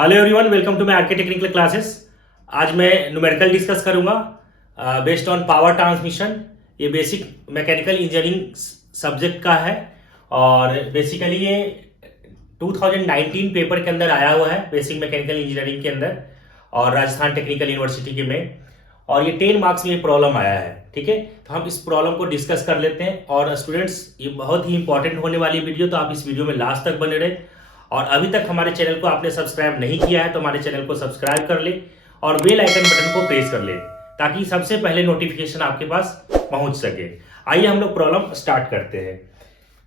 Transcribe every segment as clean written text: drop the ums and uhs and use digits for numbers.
Hello everyone, welcome to my RK technical classes. आज मैं numerical discuss करूंगा based on power transmission. ये basic mechanical engineering subject का है और बेसिकली ये 2019 पेपर के अंदर आया हुआ है, बेसिक मैकेनिकल इंजीनियरिंग के अंदर और राजस्थान टेक्निकल यूनिवर्सिटी के में। और ये 10 मार्क्स में ये प्रॉब्लम आया है। ठीक है, तो हम इस प्रॉब्लम को डिस्कस कर लेते हैं। और स्टूडेंट्स, ये बहुत ही इंपॉर्टेंट होने वाली वीडियो, तो आप इस वीडियो में लास्ट तक बने रहे। और अभी तक हमारे चैनल को आपने सब्सक्राइब नहीं किया है तो हमारे चैनल को सब्सक्राइब कर ले और बेल आइकन बटन को प्रेस कर ले ताकि सबसे पहले नोटिफिकेशन आपके पास पहुंच सके। आइए हम लोग प्रॉब्लम स्टार्ट करते हैं।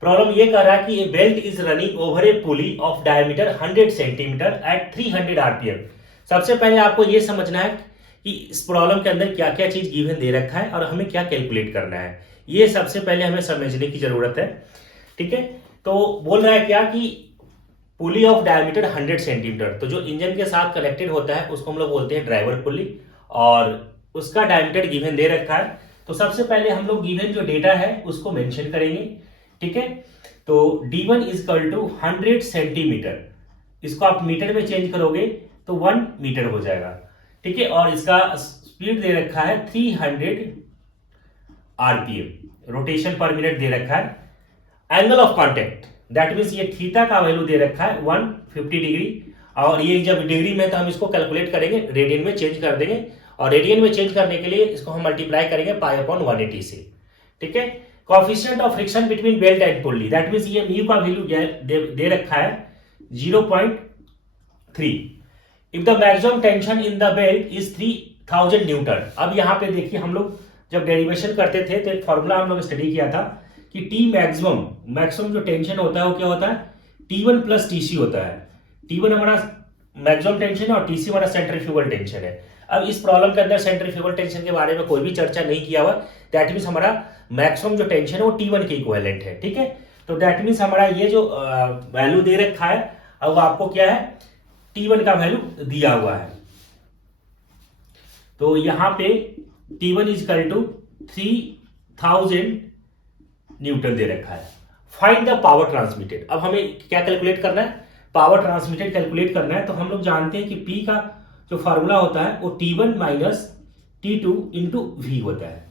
प्रॉब्लम ये कह रहा है कि a belt is running over a pulley of diameter 100 centimetre at 300 RPM. सबसे पहले आपको ये समझना है कि इस प्रॉब्लम के अंदर क्या क्या चीज गिवन दे रखा है और हमें क्या कैलकुलेट करना है। ये सबसे पहले हमें समझने की जरूरत है। ठीक है, तो बोल रहा है क्या कि पुली ऑफ डायमीटर 100 सेंटीमीटर, तो जो इंजन के साथ कनेक्टेड होता है उसको हम लोग बोलते हैं ड्राइवर पुली, और उसका डायमीटर गिवन दे रखा है। तो सबसे पहले हम लोग गिवन जो डेटा है उसको मेंशन करेंगे। ठीक है, तो D1 is equal to 100 centimetre, इसको आप मीटर में चेंज करोगे तो 1 मीटर हो जाएगा। ठीक है, और इसका स्पीड दे रखा है 300 आरपीएम, रोटेशन पर मिनट दे रखा है। Angle of contact that means ये थीटा का वैल्यू दे रखा है 150 डिग्री, और ये जब डिग्री में तो हम इसको कैलकुलेट करेंगे, रेडियन में चेंज कर देंगे, और रेडियन में चेंज करने के लिए इसको हम मल्टीप्लाई करेंगे पाई अपॉन 180 से। ठीक है, coefficient of friction between belt and pulley that means ये म्यू का वैल्यू दे रखा है 0.3। If the maximum tension in the belt is 3000 Newton. अब यहाँ पे देखिए, हम लोग जब डेरिवेशन करते थे तो एक फॉर्मूला हम लोग स्टडी किया था कि टी मैक्सिमम जो टेंशन होता है वो क्या होता है, T1 प्लस टीसी होता है। T1 हमारा मैक्सिमम टेंशन है और टीसी हमारा सेंट्रीफ्यूगल टेंशन है। अब इस प्रॉब्लम के अंदर सेंट्रीफ्यूगल टेंशन के बारे में कोई भी चर्चा नहीं किया हुआ, दैट मीन्स हमारा मैक्सिमम जो टेंशन है वो T1 के इक्विवेलेंट है। ठीक है, तो दैट मीन्स हमारा ये जो वैल्यू दे रखा है, अब आपको क्या है, T1 का वैल्यू दिया हुआ है। तो यहां पे T1 is equal to 3000 newton दे रखा है। Find the power transmitted. अब हमें क्या कैलकुलेट करना है, पावर ट्रांसमिटेड कैलकुलेट करना है। तो हम लोग जानते हैं कि P का जो फार्मूला होता है वो T1 minus T2 into V होता है।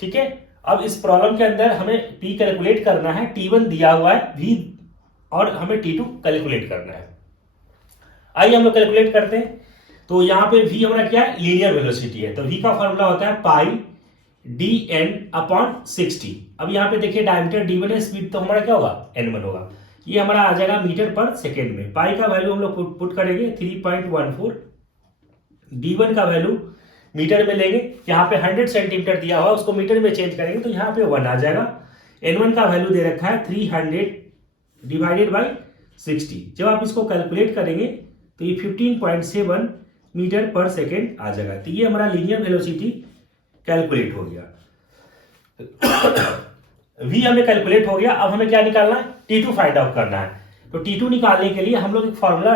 ठीक है, अब इस प्रॉब्लम के अंदर हमें P कैलकुलेट करना है, T1 दिया हुआ है, V और हमें T2 कैलकुलेट करना है। आइए हम लोग कैलकुलेट करते हैं। तो यहाँ पे V हमारा क्या है, लीनियर वेलोसिटी है, तो V का फार्मूला होता है पाई dn अपॉन 60। अब यहाँ पे देखिए डायमीटर D1 है, स्पीड तो हमारा क्या होगा, n1 होगा। ये हमारा आ जाएगा मीटर पर सेकेंड में। पाई का वैल्यू हम लोग पुट करेंगे 3.14, D1 का वैल्यू मीटर में लेंगे, यहाँ पे 100 सेंटीमीटर दिया हुआ उसको मीटर में चेंज करेंगे तो यहाँ पे 1 आ जाएगा। n1 का वैल्यू दे रखा है 300 डिवाइडेड बाई 60। जब आप इसको कैलकुलेट करेंगे तो ये 15.7 मीटर पर सेकेंड आ जाएगा। तो ये हमारा लीनियर वेलोसिटी कैलकुलेट हो गया। V हमें कैलकुलेट हो गया। अब हमें क्या निकालना है, T2 फाइंड आउट करना है। तो T2 निकालने के लिए हम लोग एक फॉर्मूला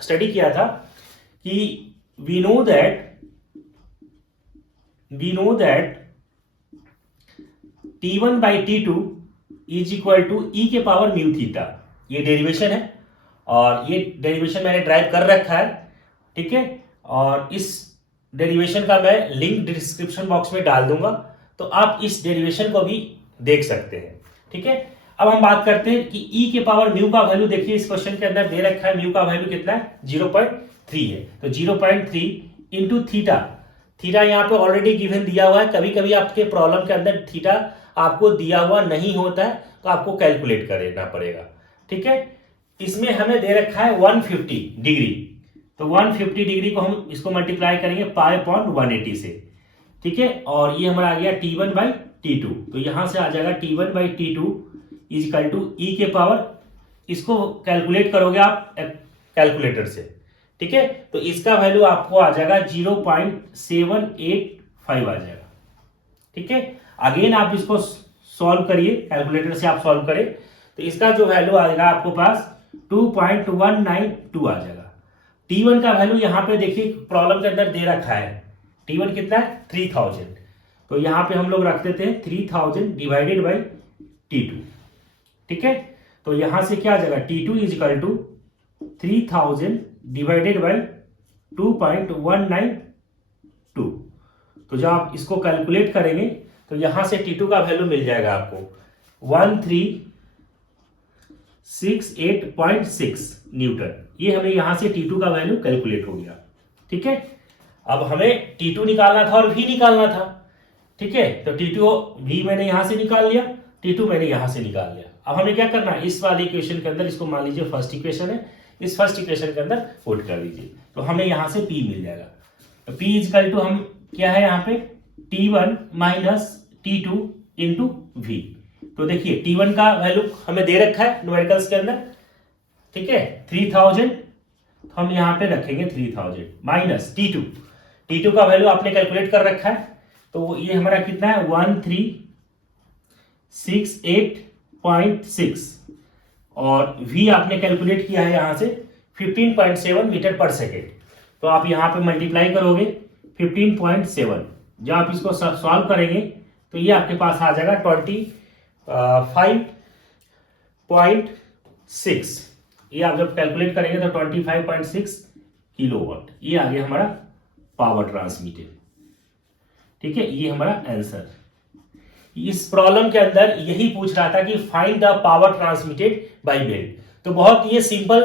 स्टडी किया था कि we know that T1 by T2 is equal to E के पावर म्यू थीटा। ये डेरिवेशन है और ये डेरिवेशन मैंने ड्राइव कर रखा है। ठीक है, और इस डेरिवेशन का मैं लिंक डिस्क्रिप्शन बॉक्स में डाल दूंगा, तो आप इस डेरिवेशन को भी देख सकते हैं। ठीक है, अब हम बात करते हैं कि E के पावर म्यू का वैल्यू देखिए इस क्वेश्चन के अंदर दे रखा है, म्यू का वैल्यू कितना है, 0.3 है। तो 0.3 इंटू थीटा, थीटा यहाँ पे ऑलरेडी गिवन दिया हुआ है। कभी कभी आपके प्रॉब्लम के अंदर थीटा आपको दिया हुआ नहीं होता है तो आपको कैलकुलेट करना पड़ेगा। ठीक है, इसमें हमें दे रखा है 150 डिग्री, तो 150 डिग्री को हम इसको मल्टीप्लाई करेंगे पाई अपॉन 180 से। ठीक है, और ये हमारा आ गया T1 बाई T2, तो यहां से आ जाएगा T1 by T2 is equal to E के पावर, इसको कैलकुलेट करोगे आप कैलकुलेटर से। ठीक है, तो इसका वैल्यू आपको आ जाएगा 0.785 आ जाएगा। ठीक है, अगेन आप इसको सॉल्व करिए, कैलकुलेटर से आप सॉल्व करें तो इसका जो वैल्यू आ जाएगा आपको पास 2.192 आ जाएगा। T1 का वैल्यू यहाँ पे देखिए प्रॉब्लम के अंदर दे रखा है, T1 कितना है 3000, तो यहाँ पे हम लोग रख देते हैं 3000 डिवाइडेड बाई T2। ठीक है, तो यहां से क्या आ जाएगा, T2 is equal to 3000 divided by 2.192। तो जब आप इसको कैलकुलेट करेंगे तो यहां से T2 का वैल्यू मिल जाएगा आपको 1368.6 न्यूटन। ये हमें यहां से T2 का वैल्यू कैलकुलेट हो गया। ठीक है, अब हमें T2 निकालना था और V निकालना था। ठीक है, तो T2 V मैंने यहां से निकाल लिया, T2 मैंने यहां से निकाल लिया। अब हमें क्या करना है, इस वाली इक्वेशन के अंदर, इसको मान लीजिए फर्स्ट इक्वेशन है, इस फर्स्ट इक्वेशन के अंदर पुट कर दीजिए, तो हमें यहां से P मिल जाएगा। तो P इजकल टू हम क्या है यहाँ पे T1 minus T2 into V। तो देखिए T1 का वैल्यू हमें दे रखा है न्यूमेरिकल्स के अंदर। ठीक है, 3000, तो हम यहाँ पे रखेंगे 3000 माइनस T2 का वैल्यू आपने कैलकुलेट कर रखा है, तो ये हमारा कितना है 1368.6 और V आपने कैलकुलेट किया है यहां से 15.7 मीटर पर सेकेंड। तो आप यहां पे मल्टीप्लाई करोगे 15.7, जब आप इसको सॉल्व करेंगे तो ये आपके पास आ जाएगा 25.6। ये आप जब कैलकुलेट करेंगे तो 25.6 किलोवाट, ये आ गया हमारा पावर ट्रांसमिटेड। ठीक है, ये हमारा आंसर। इस प्रॉब्लम के अंदर यही पूछ रहा था कि find the power transmitted by belt. तो बहुत ये सिंपल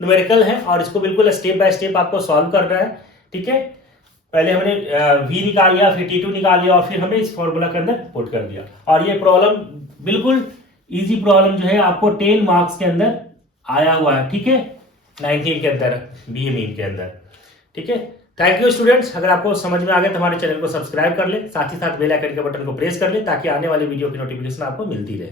न्यूमेरिकल है और इसको बिल्कुल स्टेप बाय स्टेप आपको सॉल्व करना है। ठीक है, पहले हमने V निकाल लिया, फिर T2 निकाल लिया और फिर हमने इस फॉर्मूला के अंदर पुट कर दिया। और ये प्रॉब्लम बिल्कुल इजी प्रॉब्लम जो है आपको 10 मार्क्स के अंदर आया हुआ है। ठीक है, 19 के अंदर BA मेन के अंदर। ठीक है, थैंक यू स्टूडेंट्स। अगर आपको समझ में आ गया तो हमारे चैनल को सब्सक्राइब कर ले, साथ ही साथ बेल आइकन के बटन को प्रेस कर ले ताकि आने वाली वीडियो की नोटिफिकेशन आपको मिलती रहे।